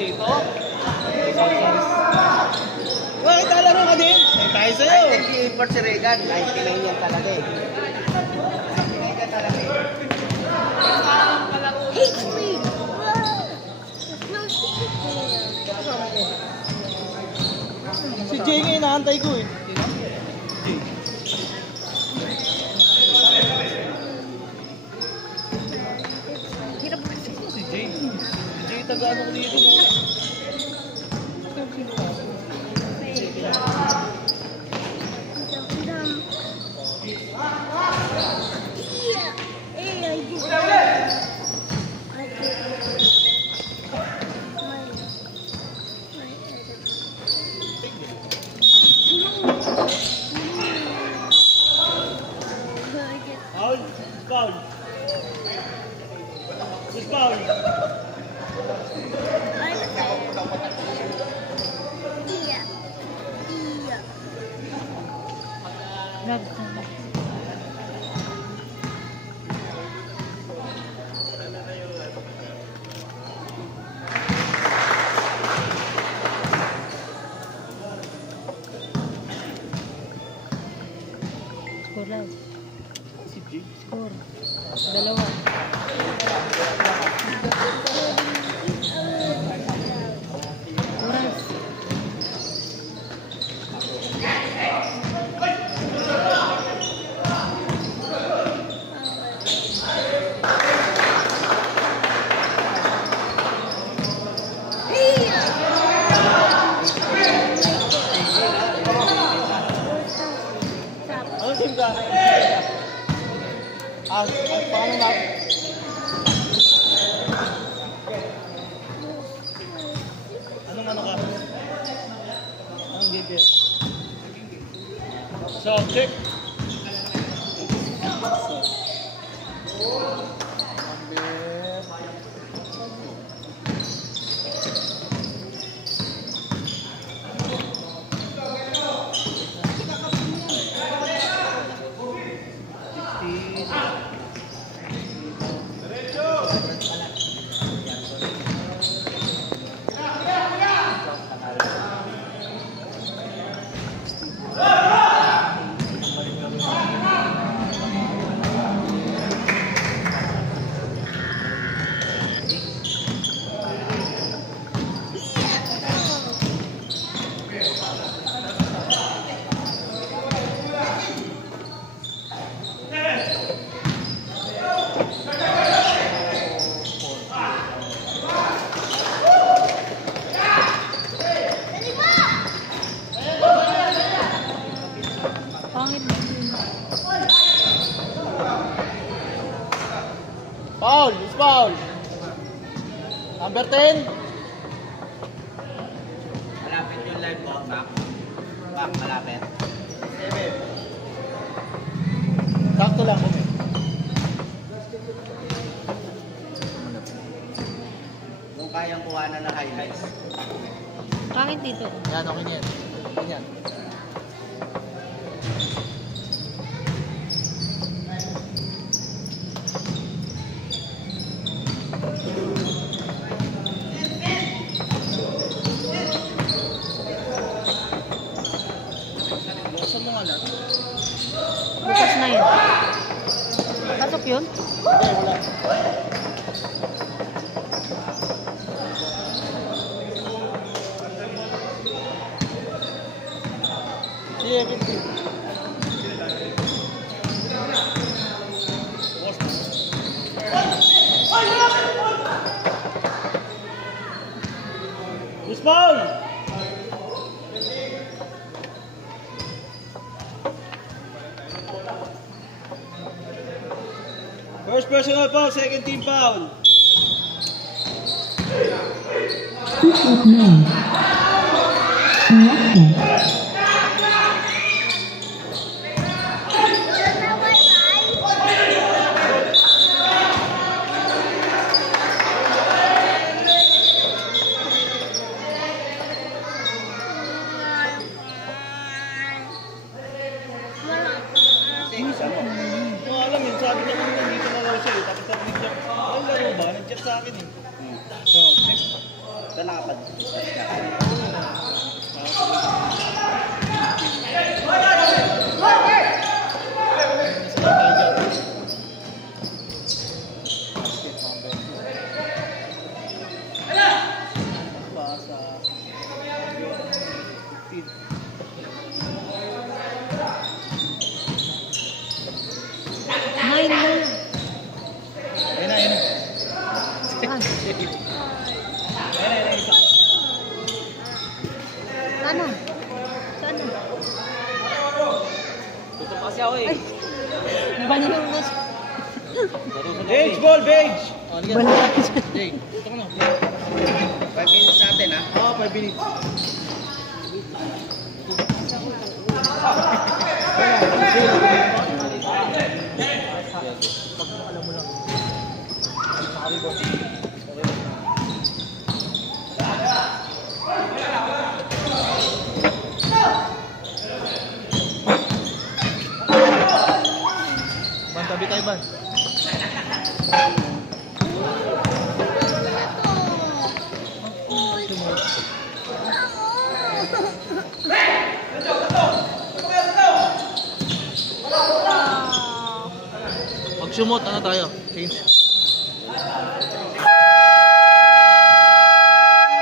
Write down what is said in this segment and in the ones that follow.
dito. Bakit talaro ka din? May tayo sa'yo. Ay, import si Regan. 99 yan talaga eh. 99 yan talaga eh. HP! Si Jay nga inaantay ko eh. Hirap kasi. Si Jay. Si Jay taga-ano ko dito mo. Foul. Who's foul? Score lang. Si Jay. Score. Dalawa. Oras. Anong team ka? Paano na? Anong ano ka? Anong game yan? Subject. Pangit na yun. Foul! It's foul! Number 10! Malapit yung live ko, Mac. Mac, malapit. Sakto lang kami. Kung kayang kuhanan ng highlights. Pangit dito. Yan, okay na yan. Ganyan. Buksan mo nga lang. Bukas na yun. Pasok yun? Hindi, wala. Yeah, Who's foul? First personal foul, second team foul. Switch of name. Selected. Kung alam yun, sabi niya kung nandito na daw siya eh. Tapos nag-chat. Ang laro ba? Nag-chat sa akin eh. So, check. Ito nakapag-discuss ka. Nine na. Ayun na, ayun na. Saan? Isa. Sana? Saan na? Tutok kasi ako eh. Baliw na siya. Beige ball, beige! Oh, Baliw na siya. Jay, tutok na. 5 minutes natin ha. Oo, 5 minutes. Alam mo lang. Ban, tabi tayo, Ban. Pag sumot, ano tayo? Change.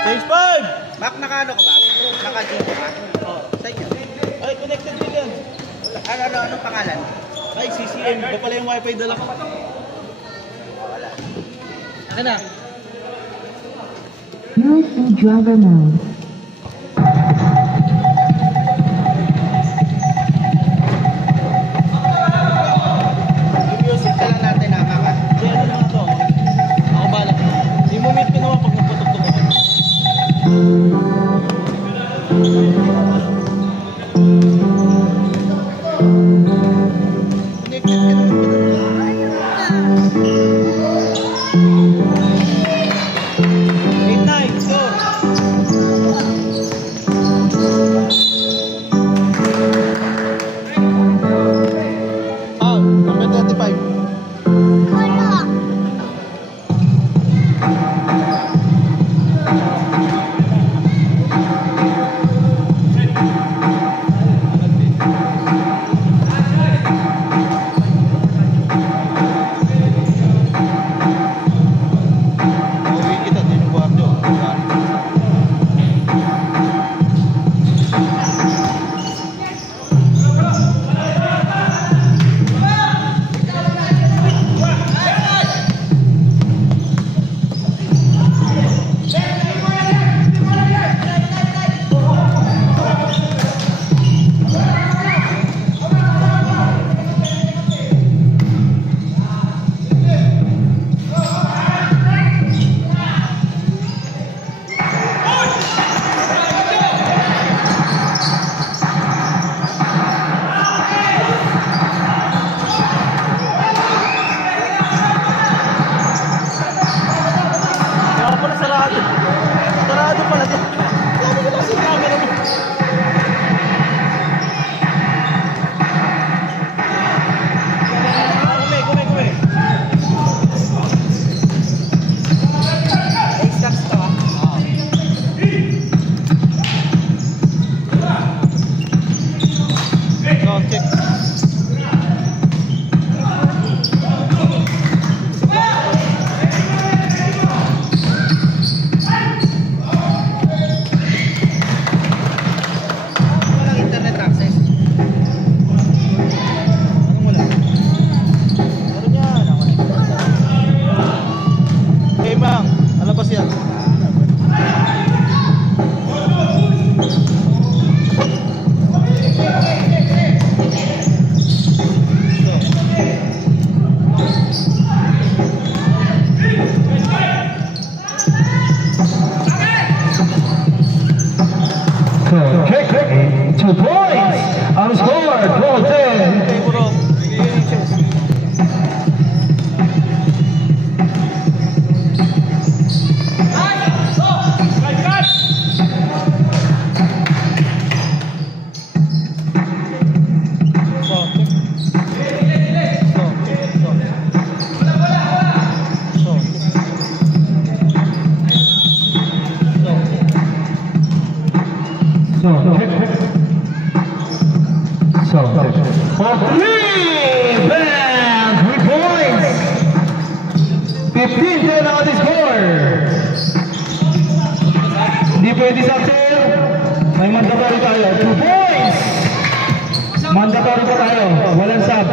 Change 5! Mac, naka-ano ka ba? Naka-dito ka? Oh. Sa inyo? Ay, connected din yan. Anong pangalan? Ay, CCM. Ba pala yung wifi dala ko? Wala. Akin na. USB driver mode. Yung music ka lang natin ha, Mac. Hindi, ano naman ito? Ako bala. Hindi mo mute ko naman pag nagputok-tok ako. Connected ka naman. 8-9, score! Number 35. Uwiin kita, di yung guardo. Kaya pala sarado. Sarado pala to. Sabi ko kasi camera mo. Kume. Ay, stocks to ha. Sound check. Walang internet access. Ano mo lang? Ano yan? Okay, Mang. Alabas yan. Kick 2 points on the score, 12-10. Okay, bro. So, check. So, for 3, bam, 3 points. 15 10 out the score. Hindi pwede sa sir. May mandatory tayo. 2 points. Mandatory pa tayo. Walang sub.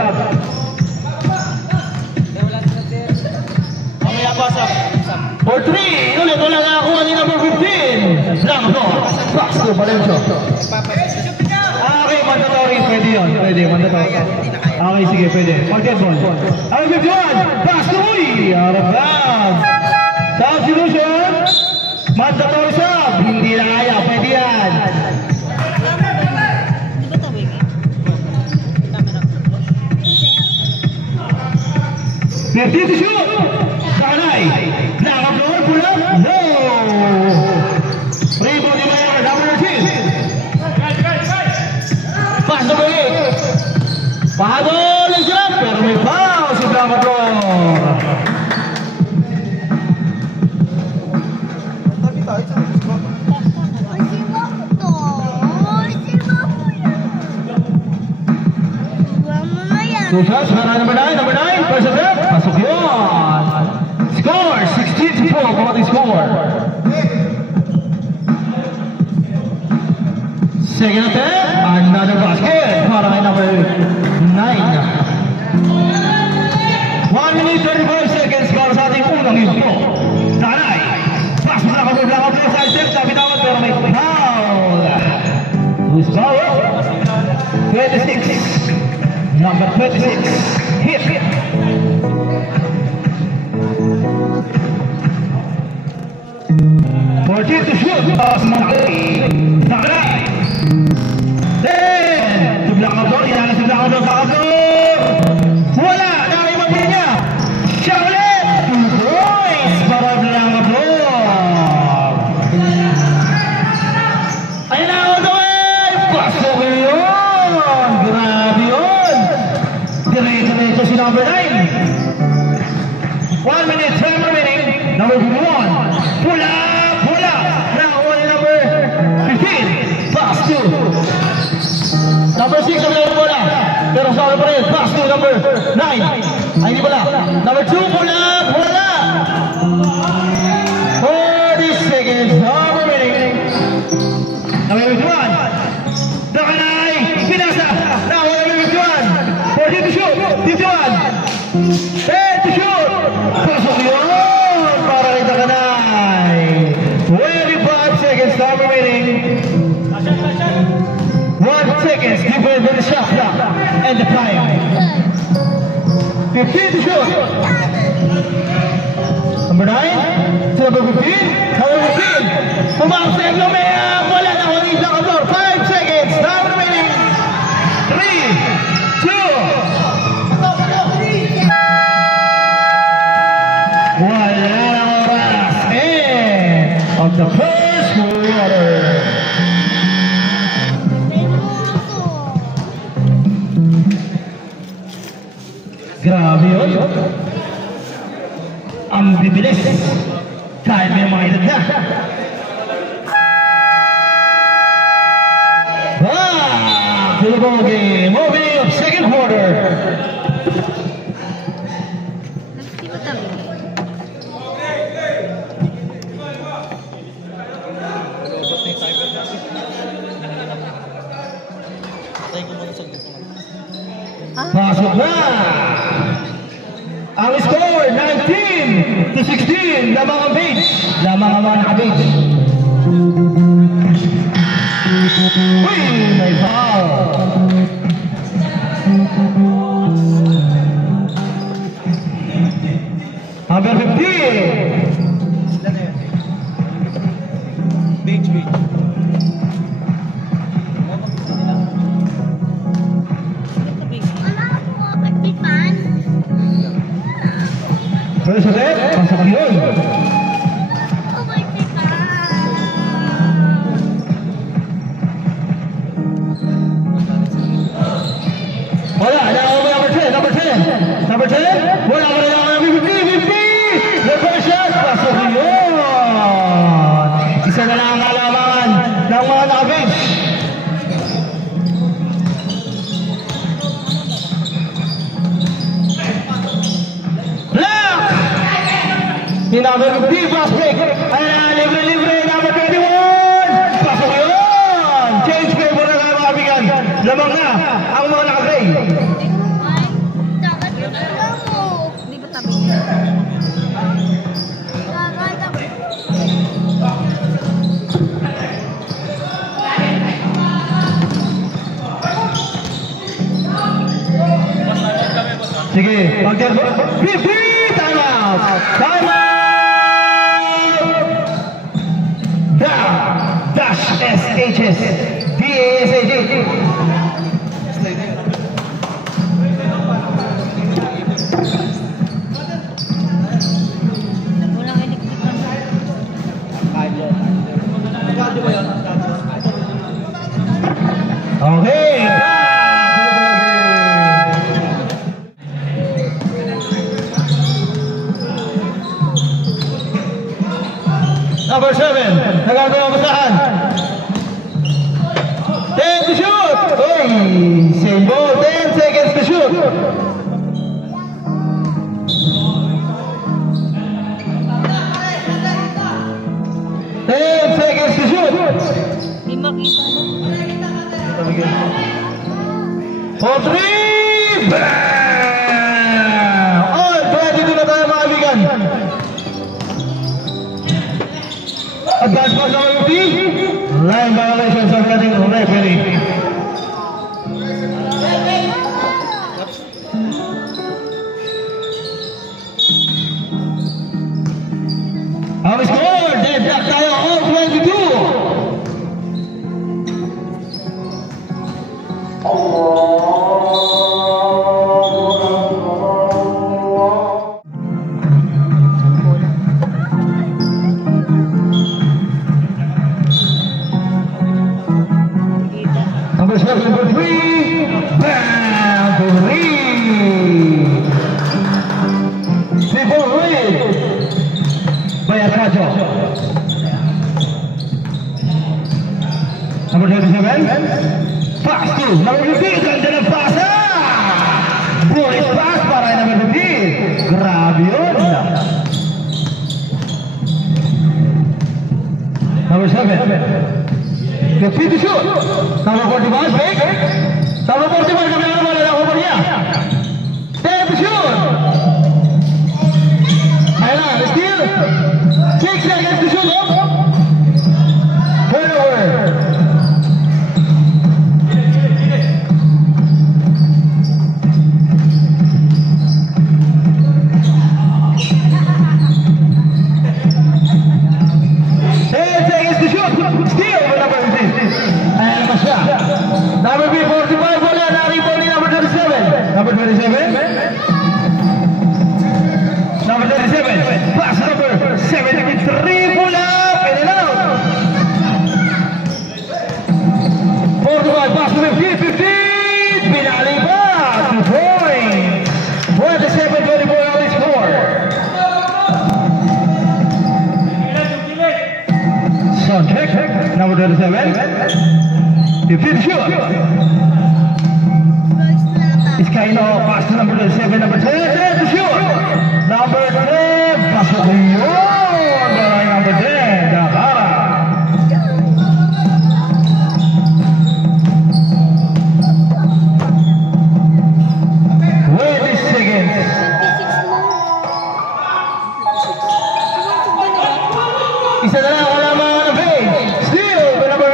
Mamaya pa sa. For 3, ulit wala na ako kanina number 15. Lang to. Pass to Valencio. Okay, mandatory. Pwede yun. Pwede, mandatory. Okay, sige, pwede. Market ball. Okay, 51. Pass to Uy. Out of bounds. Substitution. Mandatory sub. Hindi na kaya. Pwede yan. Di ba tawag ka? Camera. 15 to shoot. Sanay. Nakaploor pula. No. Rebound ni Mayor. Number 13. Pass to Balik. Pahabol ang sarap. Pero may foul si Nakaploor. Two shots, number 9, first attempt, pasok yun. Score, 16 to 4, quality score. Second attempt, another basket, para kay number 9. 1 minute 35 seconds para sa ating unang minuto. Tanay, pass mo na kapag sa step, sabi tawad pero may foul. Who's foul? 26. Number 26, hit. 14 to shoot. Malaki. Takalay. 10. Sublakador. Inala Sublakador sa Sublakador. Wala. Nakaiwan din niya. Siya ulit. 2 points para Sublakador. Ayun na ako doon. Pasok yun. Grabe yun. Diretso si number 9. 1 minute, time remaining. Number 1. Pula. Now on number 15. Pass to. Number 6 ang meron bola. Pero sa pa rin. Pass to number 9. Ay, hindi pala. Number 2, pula. 40 seconds. Time remaining. Number 51. Dakanay. Pinasa. Now on number 51. 40 to shoot. 51. 10 to shoot. Pasok yun. Para kay Dakanay. 25 seconds. Time remaining. 1 second. Different with the shot clock and the time. 15 to shoot. Number 9. To number 15. Number 15. Pumasok sa Eblo. May bola na ko rin sa floor. 5 seconds. Time remaining. 3, 2. Wala na oras. End of the first quarter. Grabe yun. Ang bibilis. Dahil may mga edad na. Back to the ball game. Moving of second quarter. Di ba tawag? Patay ko muna sa gusto. Pasok na! Ang score, 19 to 16. Lamang ang page. Lamang ang mga naka-page. Uy! May foul! Number 15. Beach. First attempt, pasok yun. Wala, number 10. Number 10, wala ka na number 50. The first shot, pasok yun. Isa na lang ang kalamangan ng mga naka-bench. number 50, fast break. Ayan, libre-libre, number 21. Pasok yun! Change favor na mga kaibigan. Lamang na ang mga naka-gray. Hindi ba tabi niya? Sige, pag-terbo. 50! Time out! Time out! Down! Dash SHS. DASH. Walang electric na. Okay! Number 7, nagagawa ko saan? 10 to shoot! Oy! Same ball, 10 seconds to shoot! Seconds to shoot! Hindi makita. For 3! Bam! Oh, 22 na tayo mga kaibigan! Advance pass number 50. Line violations of letting referee. Ang score, dead back tayo all 22. Number 7, number 3. Bam! 3. 3-4 lead. Bayat Rajo. Number 27. Pass to number 15. Ganda ng pasa. Bullet pass para kay number 15. Grabe yun. Number 7. 50 to shoot. Number 41, break. Number 41, kami ang wala na over niya. 10 to shoot. Ayan na, steal. 6 seconds to shoot. Turnover. Number 45, bola dari boli number 27. Number 27. Number 27. Pass number 73, bola. In and out. 45, pass number 15. Pinali pa. 2 points. 27-24 on the score. Sound check. Number 27. 50 shoot. Iskaino, pass to number 7, number 10 to shoot. Number 10, pasok yun. Baray number 10, Dakara. Wait a second. Isa na lang, wala mga page. Still, the number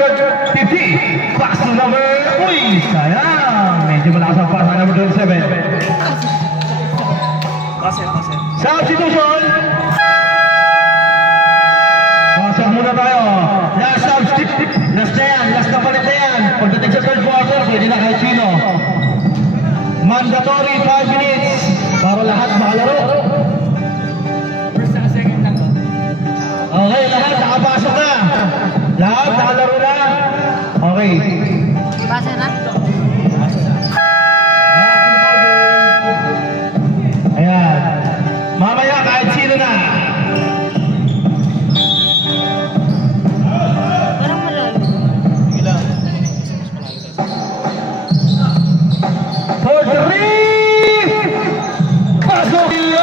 50. Pass to number, uy, sayang. Medyo malakas ang pass ng number 27. Substitution. Pasok muna tayo. Last substitute. Last na yan. Last na palit na yan. Pagdating sa third quarter, pwede na kahit sino. Mandatory 5 minutes para lahat makalaro. First and second lang. Okay, lahat nakapasok na. Lahat nakalaro na. Okay. Basa na? Ayan. Mamaya kahit sino na. Parang malalim. Sige lang. For 3! Pasok yun!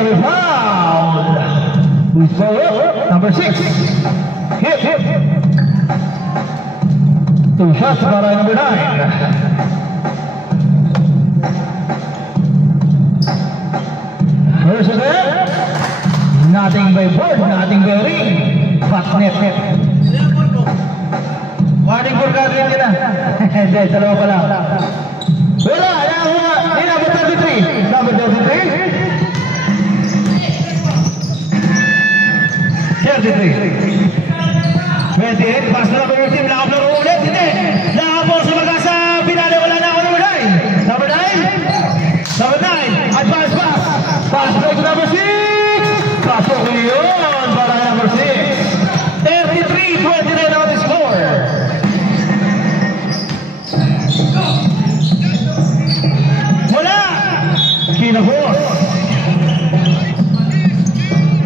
gonna be fouled. Who's forward? Number 6. Hit. 2 shots para number 9. First set. Nothing by board, nothing by ring. Fat net. Warning for gagawin nila. Hindi, dalawa pa lang. Wala, number 33. Number 33. 28, pass na lang yung team. Lakap laro ulit. Hindi. Lakap po sa mag-asa. Pinali, wala na ako number 9. Number 9. Number 9. Advance pass. Pass break to number 6. Pasok yun para number 6. 33-29 on the score. Wala. Kinabos.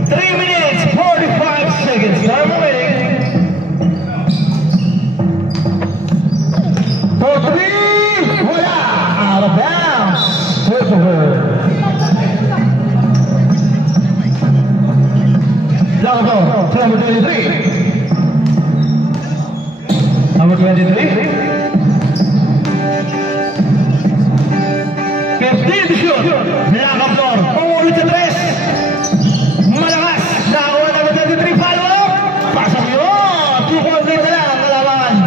3 minutes, 45 seconds. Time remaining. For 3. Wala. Out of bounds. Wait for her. Lagabo, number 23. Number 23. 15 to shoot. Lagabo, ulit sa 3. Malakas. Nakakuha number 23. Follow-up. Pasok yun. 2 points na lang ang kalaban.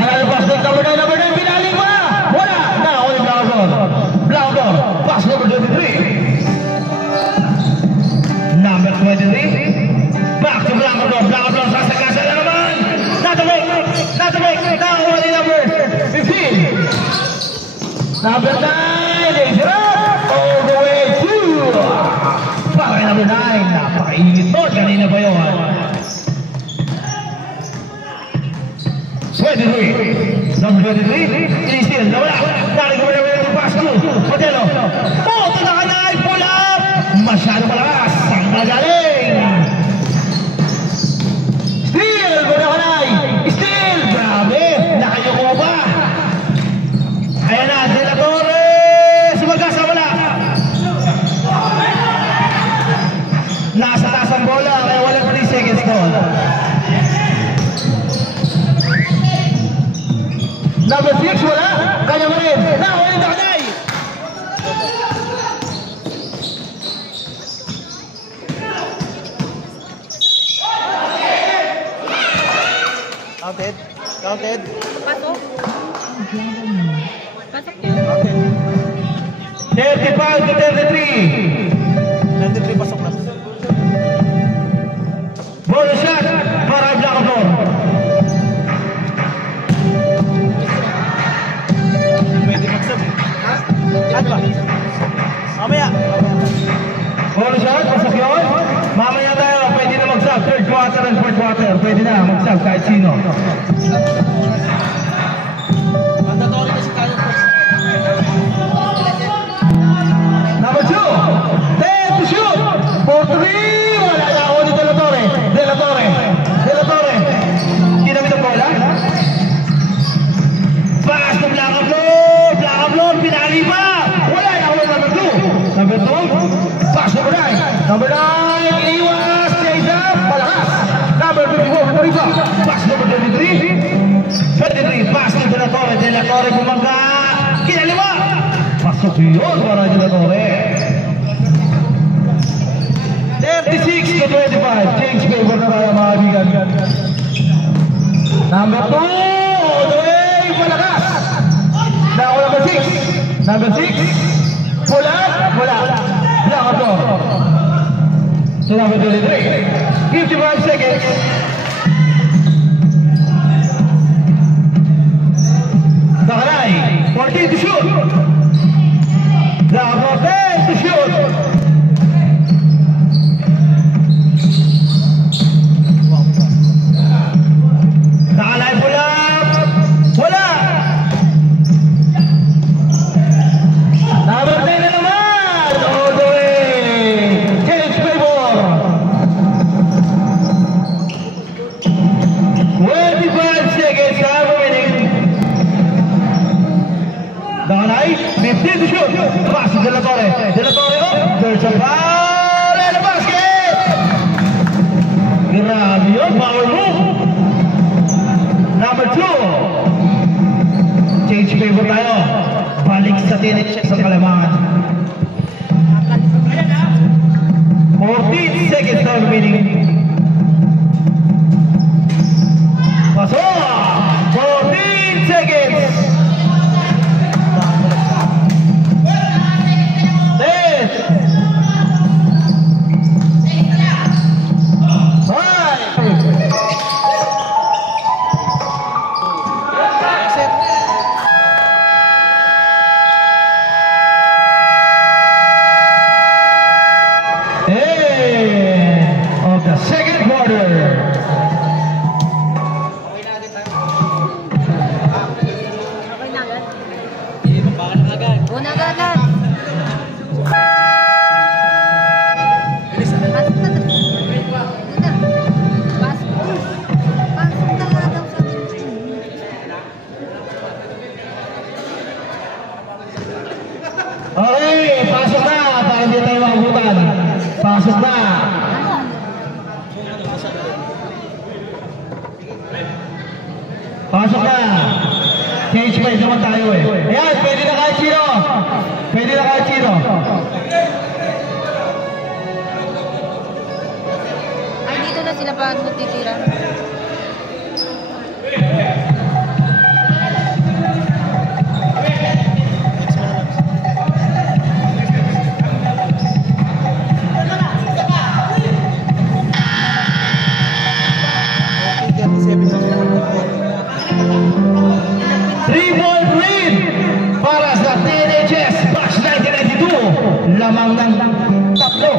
Nakalabas ng number 9. Pinaling pa. Wala. Nakakuha yung Lagabo. Pass number 23. Number 23. Back to Blanco sasakasa na naman. Not a break. Nakakuha ni number 15. Number 9. They drop all the way to para number 9. Napakainit doon. Kanina pa yun. 23. Number 23. Inisil. Nawala. Narinig mo na yung pass to Otelo. Tanakan na ay pull up. Masyado malakas. Ang magaling. Steal. Bunakanay. Steal. Grabe. Nakayuko pa. Ayan na. De La Torre. Sumagasa wala. Nasa taas ang bola. Kaya walang 3 seconds doon. Number 6 wala. Kanya mo rin. Nakawin na kanay. Counted. Pasok. Pasok yun. 35 to 33. 93 pasok na. Bonus shot para Blanco. Pwede mag-sub. Ha? Ano ba? Mamaya. Bonus shot, pasok yun. Mamaya tayo, pwede na mag-sub. Third quarter and fourth quarter. Pwede na mag-sub kahit sino. Mandatory kasi tayo. Number 2. 10 to shoot. For 3. Wala na ako ni De La Torre. Kinamit ang bola. Pass to Blanco. Pinali pa. Wala na ako number 2. Number 2. Pass number 9. Number 9. Iniwas. Isa. Malakas. Number 54. Pass number 23. Pass to De La Torre. Bumangga. Kinali mo. Pasok yun para De La Torre. 36 to 25. Change favor na tayo mga kaibigan. Number 2. All the way. Malakas. Now number 6. Number 6. Wala. Blanco. So number 23. 55 seconds. Nakalay. 14 to shoot. Blanco 10 to shoot. Nakalay pula. Wala. Number 10 na naman. All the way. Change favor. 25 seconds. Time remaining. Nakalay. 15 to shoot. Pass to De La Torre. De La Torre up. There's a foul and a basket. Grabe yun. Power move. Number 2. Change favor tayo. Balik sa tinitcheck sa Kalamangan. 14 seconds na remaining. Pasok! 14 seconds! 10 of the second quarter. Okay na agad? Hindi, baka na agad. Una agad. Bilis na. Pasok na. Una. Pasok. Pasok na nga daw sa Okay, pasok na para hindi tayo makabutan. Pasok na. Pasok na. Change pa naman tayo eh. Ayan, pwede na kahit sino. Pwede na kahit sino. Ay, dito na sila pa magtitira. Three-point lead para sa TNHS Batch 1992. Lamang ng tatlo.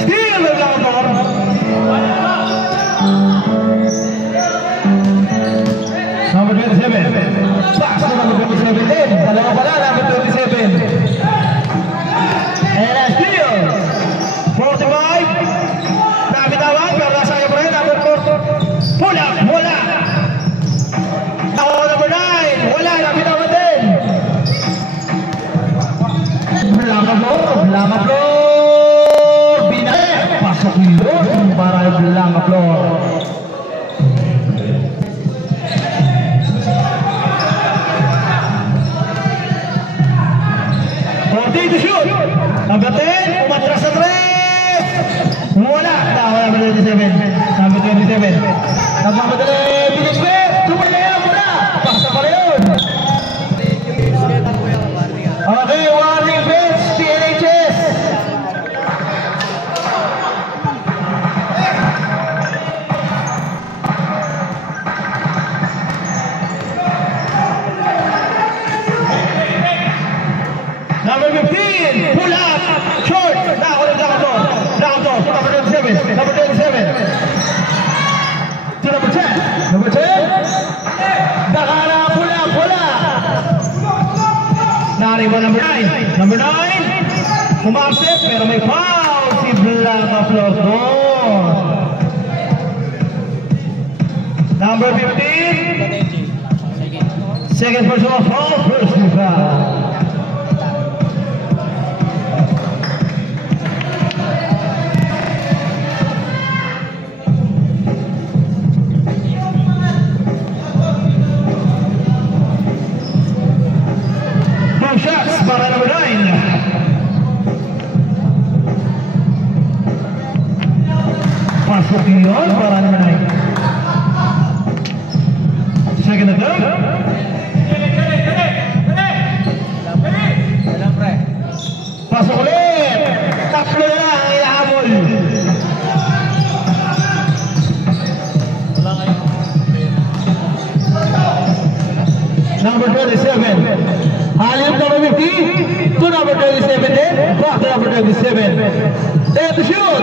Still the number. Number 27. Pass to number 27 din. Dalawa pala, number 27. And a steal. 45. Nabitawan, pero nasaya pa rin. Number 4. Wala. Ako, number 9. Wala, nabitawan din. Blanca Flor. Binae. Pasok yun para Blanca Flor. To shoot. Number 10, umatras sa 3. Wala. Number 27. Number 27. Nagmamadali. Bilis pa. Tumalayan mo na. Pasa pa rin yun. Okay, warning bench. TNHS. Number 15, pull up, short, nako ng Dakator, number 27, number 27, to number 10, Dakara, pull up, nariba number 9, kumapit, pero may foul, si Blanca Flor doon. Number 15, second personal foul, first foul. Shots para number 9. Pasok yun para number 9. Second attempt. Pasok ulit. Tatlo na lang ang ilahabol. Number 27. Halip number 50 to number 27 then, back to number 27. There to shoot.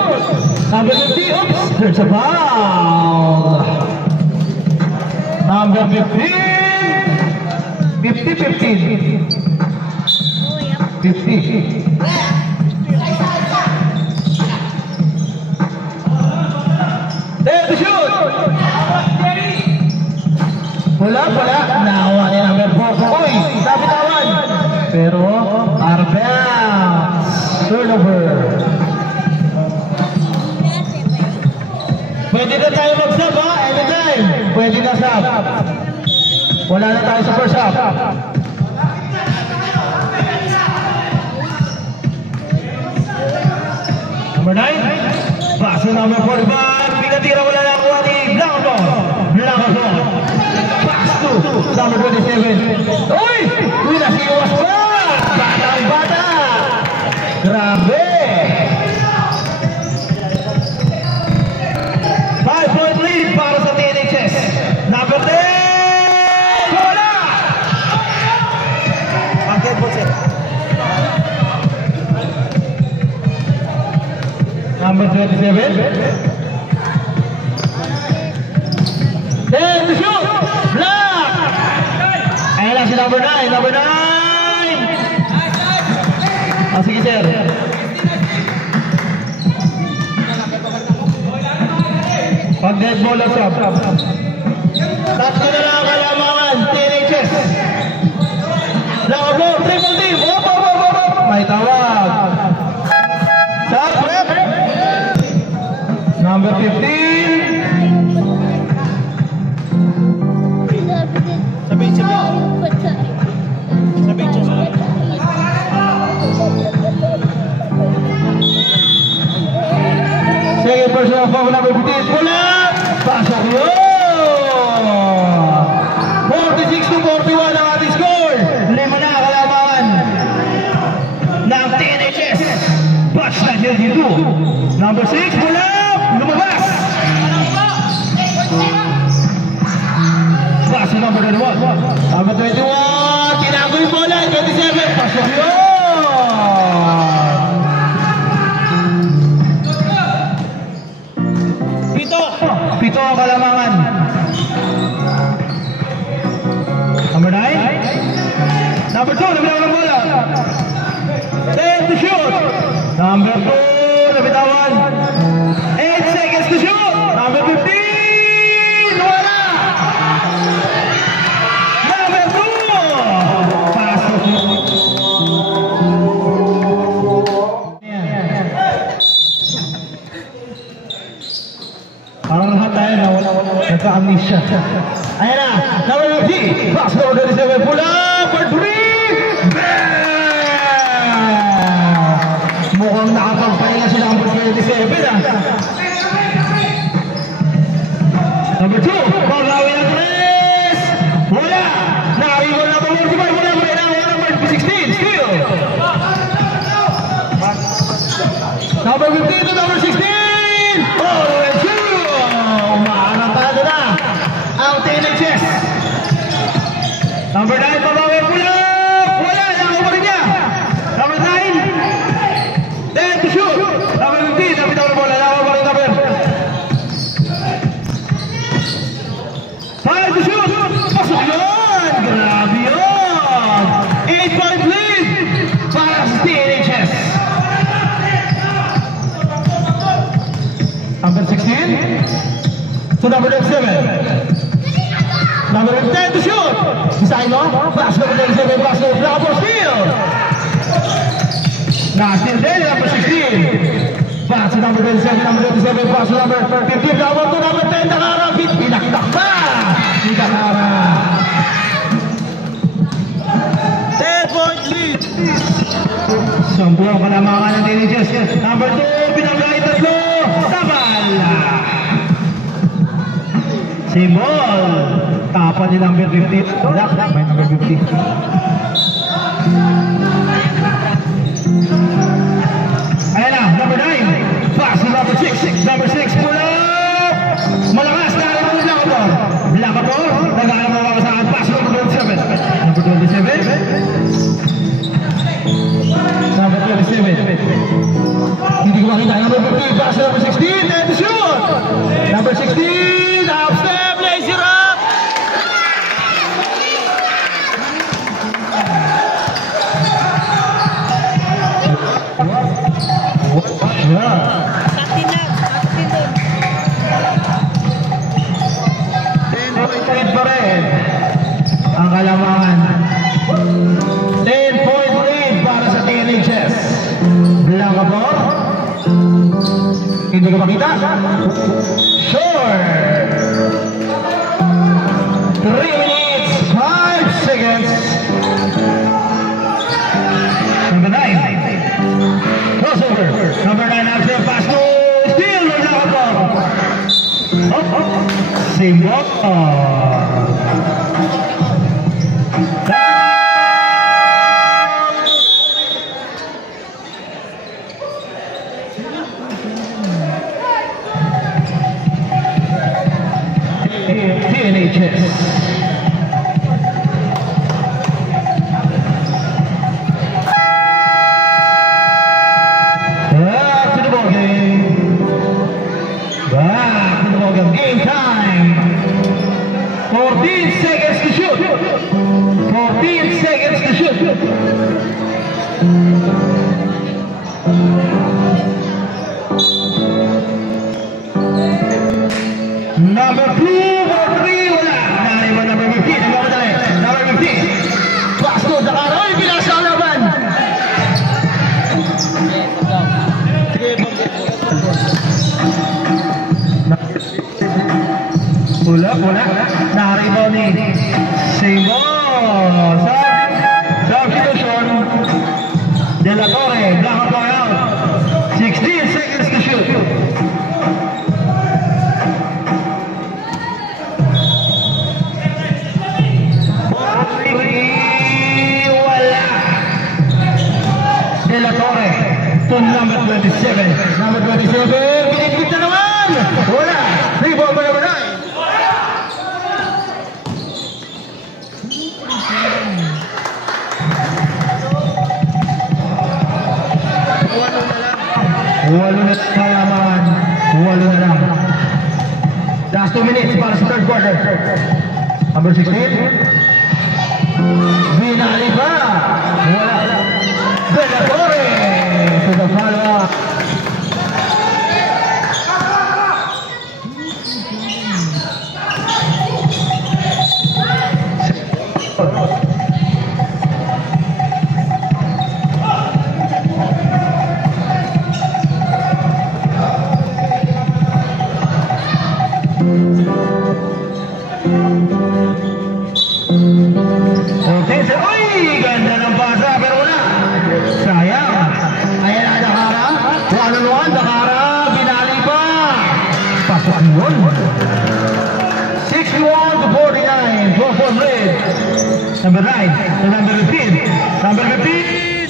Number 50, oops, there's a foul. Number 15. 50. There to shoot. Wala. Nakuha ni number 4. Uy, nabitawan. Pero, Arbenz. Turnover. Pwede na tayo mag-sub ha, anytime. Pwede na sub. Wala na tayo sa first half. Number 9. Paso number 45. Pinatira, wala na kuha ni Blanco. Pass to number 27. Uy! Pinasiwas pa! Batang-bata! Grabe! 5-point lead para sa TNHS. Number 10! Wala! Bakit po siya? Number 27. Then to shoot! Block! Ayan lang si number 9. Number 9! Sige sir. Pag dead ball ang sub. Tatlo na lang ang kalamangan. TNHS. Lang ball. Triple team. Op. May tawag. Sub. Number 15. Second personal foul number 15. Pula! Pasok yun! 46-41 ang ating score. 5 na kalamangan ng TNHS. Batch 1982. Number 6, pula! Lumabas! Pass to number 21. Number 21, tinago yung bola. 27, pasok yun! Pito ang kalamangan. Number 9. Number 2, nabitawan ng bola. 10 to shoot. Number 2, nabitawan. 8 seconds to shoot. Number 15, wala. Number 2, pasok. Parang lahat tayo na nagka-amnesia. Ayan na, number 50, pass number 27, pula for 3. Mukhang nakapagpahinga si number 27 ah. Number 2, paglawi ng 3. Wala. Nakariwa na number 45, wala pa rin ang number 16, steal. Number 15 to number 16. Oh, and 2. Umaanatado na ang TNHS. Number 9, pabawi pula. Wala, nakaw pa rin niya. Number 9. 10 to shoot. Number 15, napitaw na bola. Nakaw pa rin number 5 to shoot. Pasok yun. Grabe yun. 8-point lead para sa TNHS. Number 16 to number 7. Number 10 to shoot. Design mo. Pass number 7. Pass number 4. Steal. Steal din. Number 16. Pass number 27. Number 27. Pass number 15. Number 2. Number 10. Nakarapit. Pinaktak pa. Pinakara. 10-point lead. Sampu ang kalamangan ng TNHS. Number 2. Pinagay 3. Tabal. Simbol. Tapan ni number 50. Black. May number 50. Ayan na. Number 9. Pass to number 6. Number 6. Pull up. Malakas. Nakalimang Blanco po. Blanco po. Nagalang mga kasakan. Pass to number 27. Number 27. Number 27. Hindi ko makita. Number 15. Pass to number 16. And shoot. Number 16. Half step. Lazy rock. Yeah. Sakti lang. red. Ang kalamangan. 10-point lead para sa TNHS. Blanca Bor. Hindi ko makita. Sure. 3 minutes, 5 seconds. Number 9. Crossover. Number 9 after pass to steal. Blanca Bor. Simbok. TNHS. Back to the ball game. Back to the ball game. Game time. 14 seconds to shoot. 14 seconds to shoot. Number 2 or 3, wala. Number 15, ang mamadali. Number 15. Pass to Dakar. Oy, pinasa ang laban. Sige, Pula. Naribaw ni Simo. Substitution. De La Torre. Blanca Bor out. 16 seconds to shoot. Wala. De La Torre to number 27. Number 27. Pinipit na naman. Wala. Rebound by number 9. Walo na kalaman. Walo na lang. Last 2 minutes para sa third quarter. Number 16. Binali pa. Wala. De La Torre to the follow-up. Okay, uy! Ganda ng pasa, pero wala. Sayang. Ayan na Dakara. 1-on-1, Dakara. Binali pa. Pasok yun. 61 to 49. 12-point lead. Number 9 to number 15. Number 15.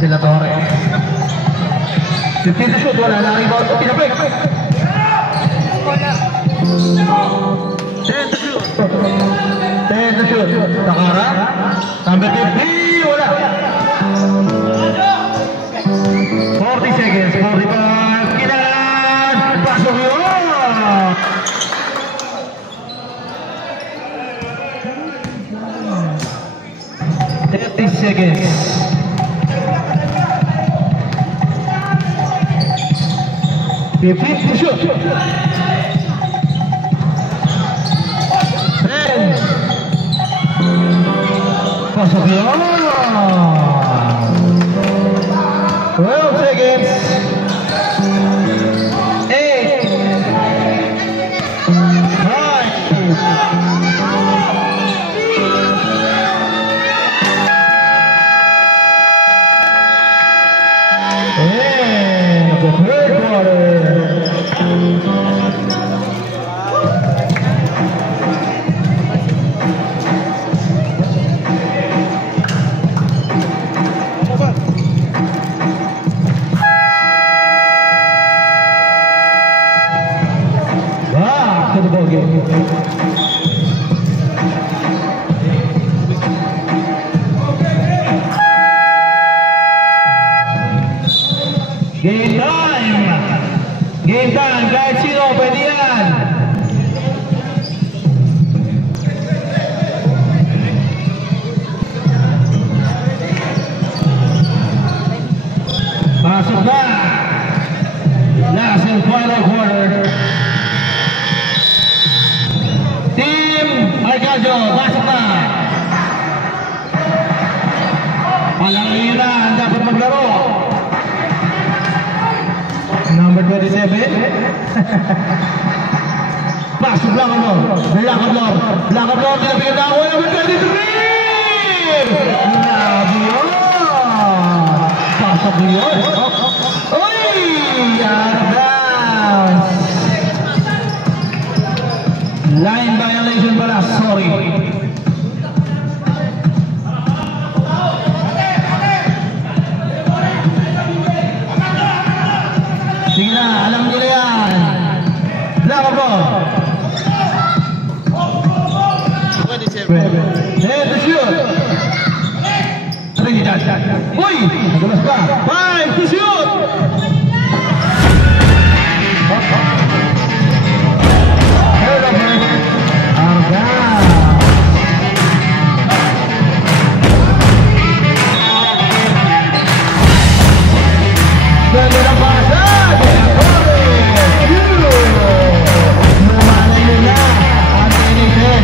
De La Torre. 15 to shoot, wala na rebound. Pinabreak. 10 to shoot. 10 to shoot. Dakara. Number 50, wala. 40 seconds, 45. Kinalan. Pasok yun. 30 seconds. 15 to shoot. 10. Pasok yun. 12 seconds. 8. 9. The third quarter. Back to the ball game. Game time! Game time! Kahit sino, pwede yan! Pasok na. Last and final quarter. Team Arcadio, pasok na. Palangin na ang dapat maglaro. Number 27. Pasok lang ano. Lakad-lor. Lakad-lor. Pinapigyan na ako. Number 23. Grabe yun. Pasok yun. Uy! Yardas. Line violation pala. Sorry. Sige na. Alam nyo na yan. Lakad-lor. Head to shoot. Ready, Dad. Uy! Nagalas pa. 5 to shoot! Head over. Arga. Ganda na pasa. Namalay mo na. Ang tinitin.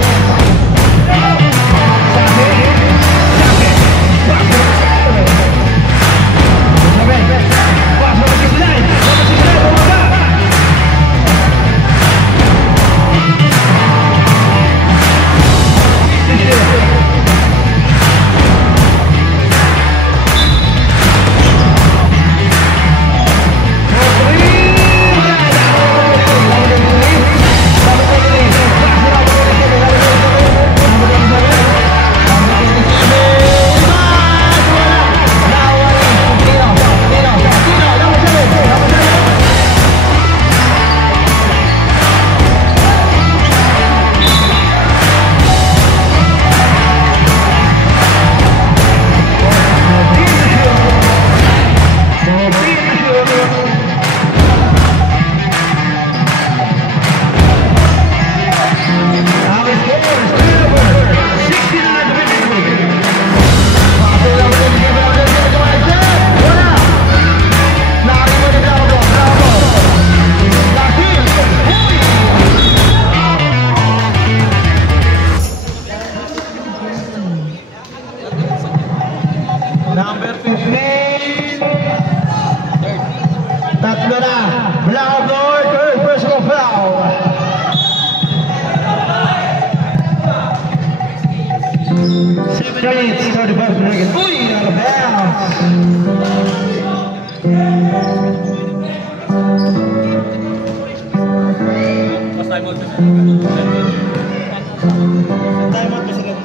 Number 15. Tatlo na. Blackboard, third personal foul. Minutes, 35 seconds. Uy, out of bounds. Mas time out. Time out kasi lang.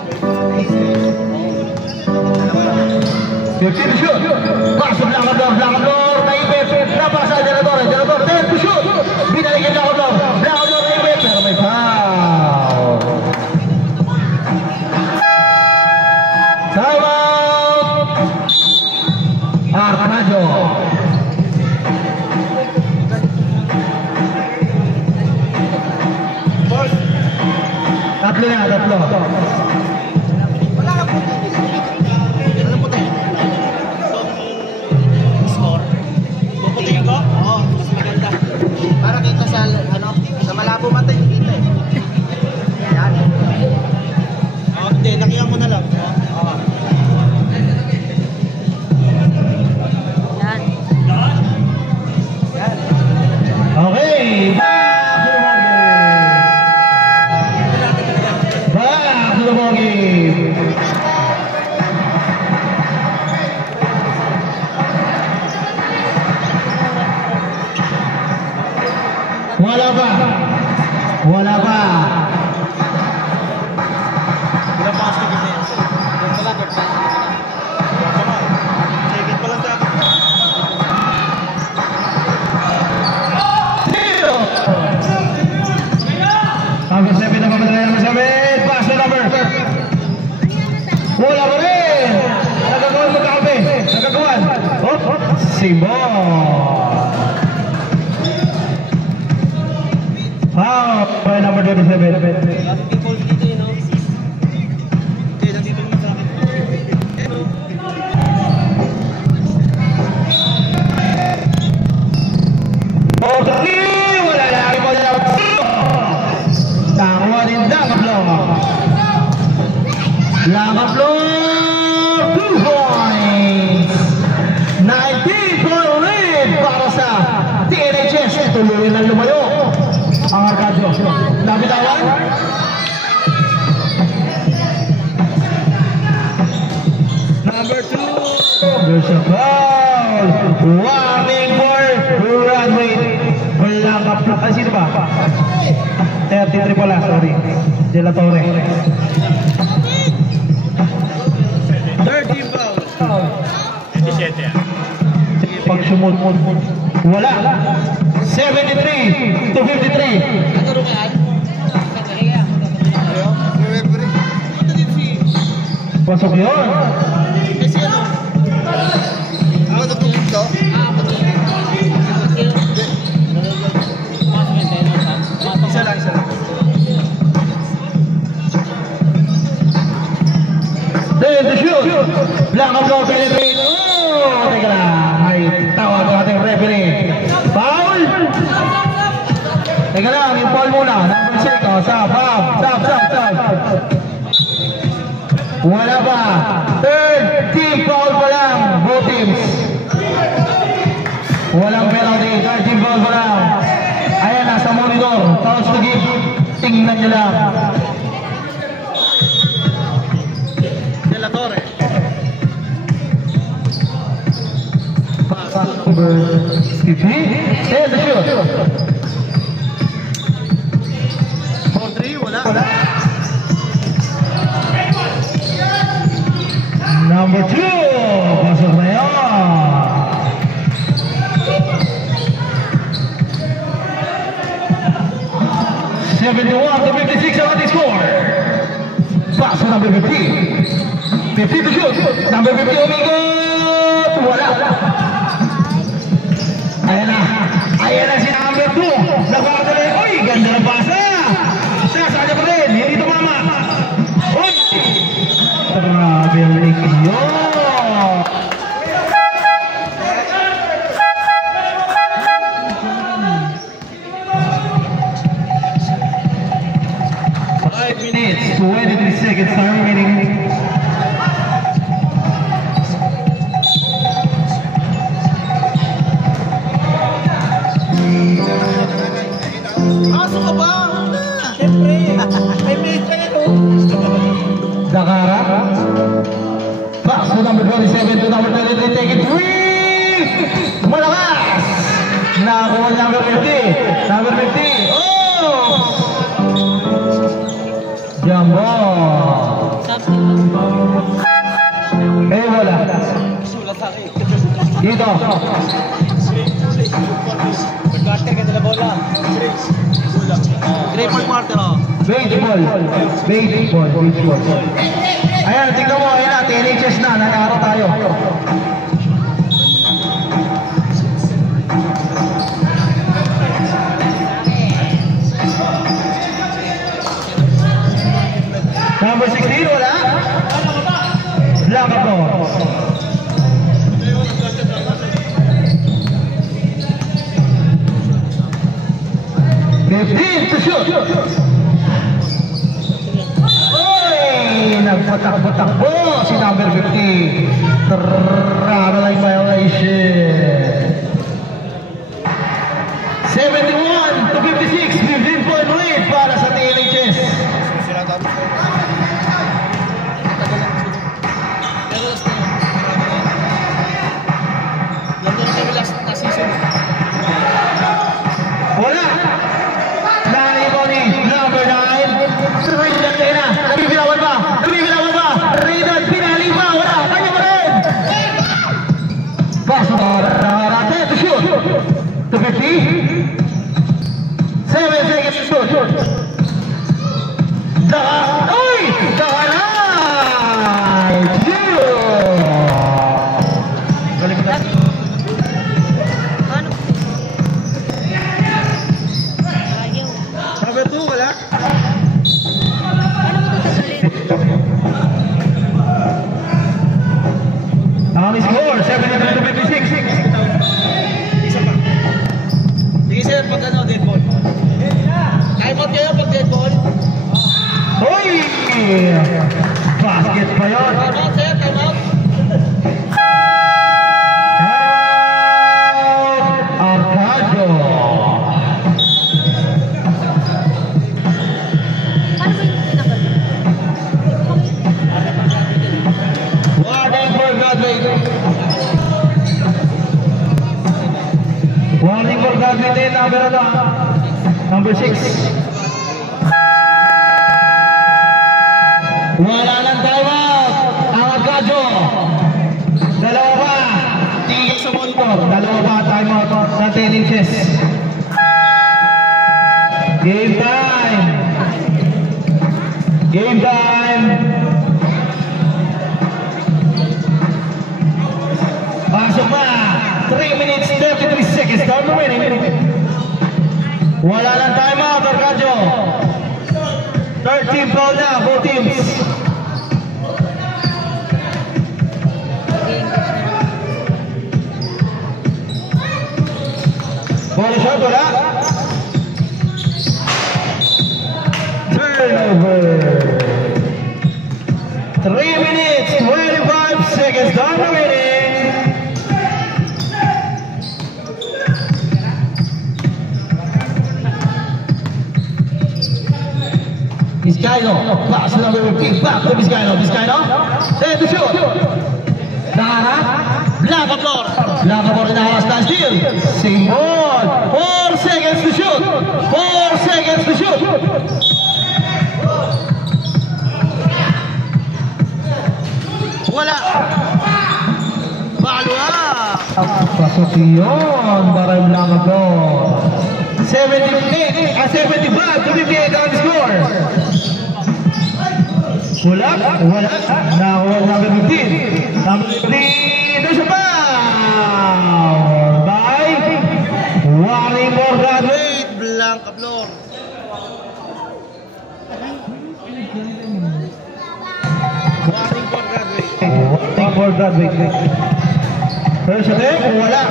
15 to shoot. Pasok Blackboard, naipit. Napasa Denador, 10 to shoot. Binaligyan Blackboard, naipit. Pero may foul. Time out. Arcadio. Tatlo na, tatlo. Wala ka puti. Ano puti? Score. Puputiin ko? Oo, mas maganda. Para dito sa, sa malabo mata yung dito eh. Yan. Hindi, nakiyan mo na lang. Oo. Yan. Yan. Okay. Back to the ball game. Wala pa. Wala pa. Ilang pass na ganyan. Doon pala, third time. Second pa lang sa akin. Zero. Number 7 na papadala, number 7. Pass na number. Wala pa rin. Nagagawan mo kape. Nagagawan. Oh, Simon. Foul by number 27. Dating people dito yun, no? Hindi, nandito yung sa akin. there's a foul. Warning for runway. Walang kapla. Ay, sino ba? 33 pala, sorry. De La Torre. 13 foul. 27 yan. Pag sumulmul. Wala. 73 to 53. Nagkaroon ka yan? Pasok yun. Kasi ano? Ako natulog to? Isa lang. Then the shoot. Black of goal penetrate. Oh, teka lang. Ay, tawag ang ating referee. Foul. Teka lang, yung foul muna. Number 6. Oh, stop. Wala pa. Third team foul pa lang. Both teams. Walang penalty. Third team foul pa lang. Ayan, nasa monitor. Toss to give. Tingnan nyo lang. De La Torre. Number 50. And the shoot. 4-3, wala. Number 2. Pasok na yan. 71 to 56 on the score. Pass to number 50. 50 to shoot. Number 50 umikot. Wala. Ayan na si number 2. Nagpapatuloy. Uy, ganda ng pasa. Sasakya pa rin. Hindi tumama. Uy. Traveling yun. Minutes, 23 seconds are remaining. Pasok ka ba? Siyempre. May mate ka yan, oh. Dakara. Pass to number 27 to number 33. Take it. Three! Malakas! Nakakuha number 50. Number 50. Oh! Jumbo. Eh, wala. Dito. Quarter ka nila bola. Triple quarter, oh. Baseball. Ayan, tingnan mo. Ayan na, TNHS na. Nangyaro tayo. Number 16, wala? Laka po. To shoot. Oy! Nagpatak-patak po si number 50. Traveling violation. 71 to 56. 15-point lead para sa TNHS. Wala! Nalipo ni number 9. Straight lang kayo na. Nabibilawan ba? Raided, pinali pa. Wala, kanya pa rin. Paso na Narate to shoot. To 50. 7 seconds to shoot. Uy! Dahanay! Balimutan. Number 2, wala. Ang score, 73 to 56. Isa pa. Sige sir, pag ano, dead ball. Time out kayo pag dead ball. Uy! Basket pa yun. Time out sir, time out. Arcado. Paano ba yung tinakal? Warning for Broadway. din number 6. Wala ng timeout. Ang Arcadio. Dalawa pa. Tigil sa monitor. Dalawa pa timeout na 10 inches. Game time. Game time. Pasok na. 3 minutes 33 seconds. Time remaining. Wala ng timeout, Arcadio. 13 foul na, both teams. Ball shot, wala. Turnover. 3 minutes 25 seconds. Time remaining. Vizcaino, pass number 15, back to Vizcaino, then to shoot. Nakaharap, Blanca-Flor inaharas na steal. Same ball, 4 seconds to shoot, 4 seconds to shoot. Wala. Balwa. Pasok yun, para yung Blanca-Flor. 75 to 58 on the score. Wala. Nakuha number 15. Number 15, there's a foul by Warren Morgan. Blanca-Flor. Warren Morgan. First attempt, wala.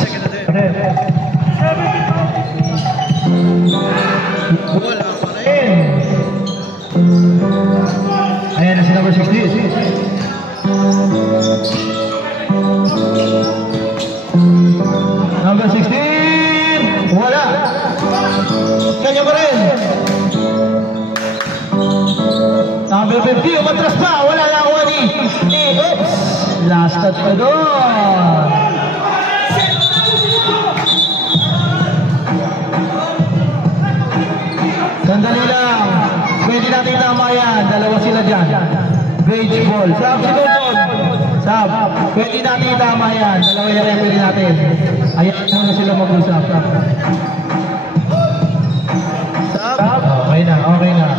Second attempt. Wala pa rin. Ayan na si number 16. Number 16, wala. Kanya pa rin. Number 50, umatras pa. Wala na ako ni. Oops. Last touch pa doon. Sandali lang. Pwede natin tama yan. Dalawa sila dyan. Beige ball. Sab, si Dolton. Sab, pwede natin tama yan. Dalawa yung referee natin. Ayan muna sila mag-usap. Sab. Okay na, okay na.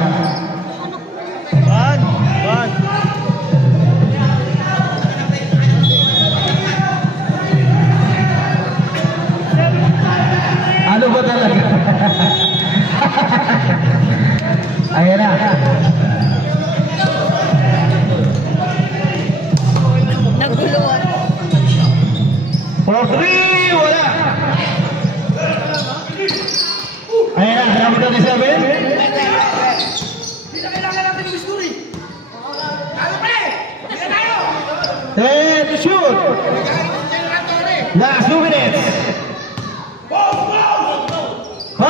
One. Ano ba talaga? Ayan na. Naguluhan. For 3, wala. Ayan na, number 27. Then to shoot. Last 2 minutes. 5,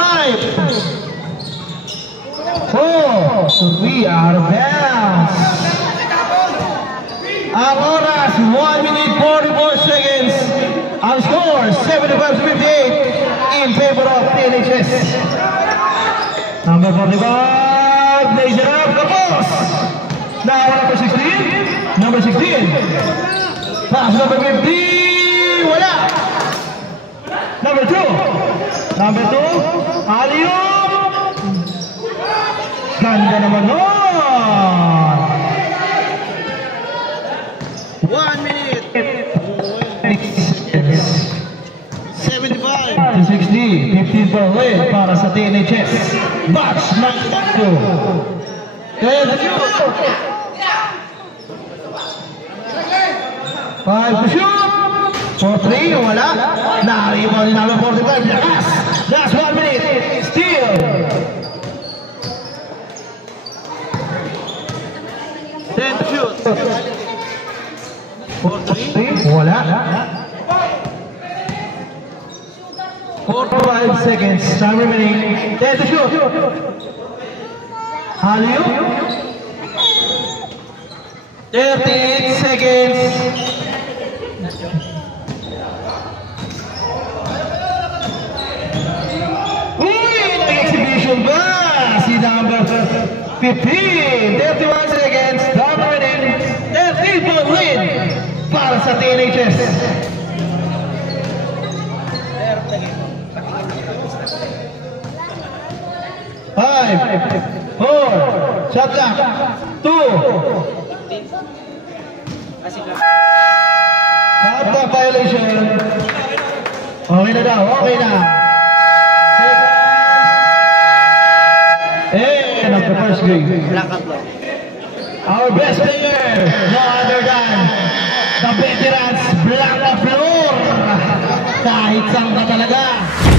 4, 3 out of bounds. Ang oras, 1 minute 44 seconds. Ang score, 75-58 in favor of TNHS. Number 45, lays it up, Kapos. Now number 16, number 16. Pass number 50, wala. Number 2, alley-oop. Ganda naman nun. 1 minute. 75. To 60, 15 for win para sa TNHS. Batch 92. Kaya the shoot. 5 to shoot. 4-3, wala. Nakaribaw ni number 45. Last 1 minute. Steal. Then to shoot. 4-3, wala. 4-5 seconds. Time remaining. Then to shoot. Alley-oop. 38 seconds. 15, 31 seconds, time running, 30-point lead para sa teenagers. Five, four, shot clock, 2. Contact violation. Okay na daw, okay na. And of the first game. Our best player, no other than the veterans, Blanca Flor. Kahit saan ka talaga.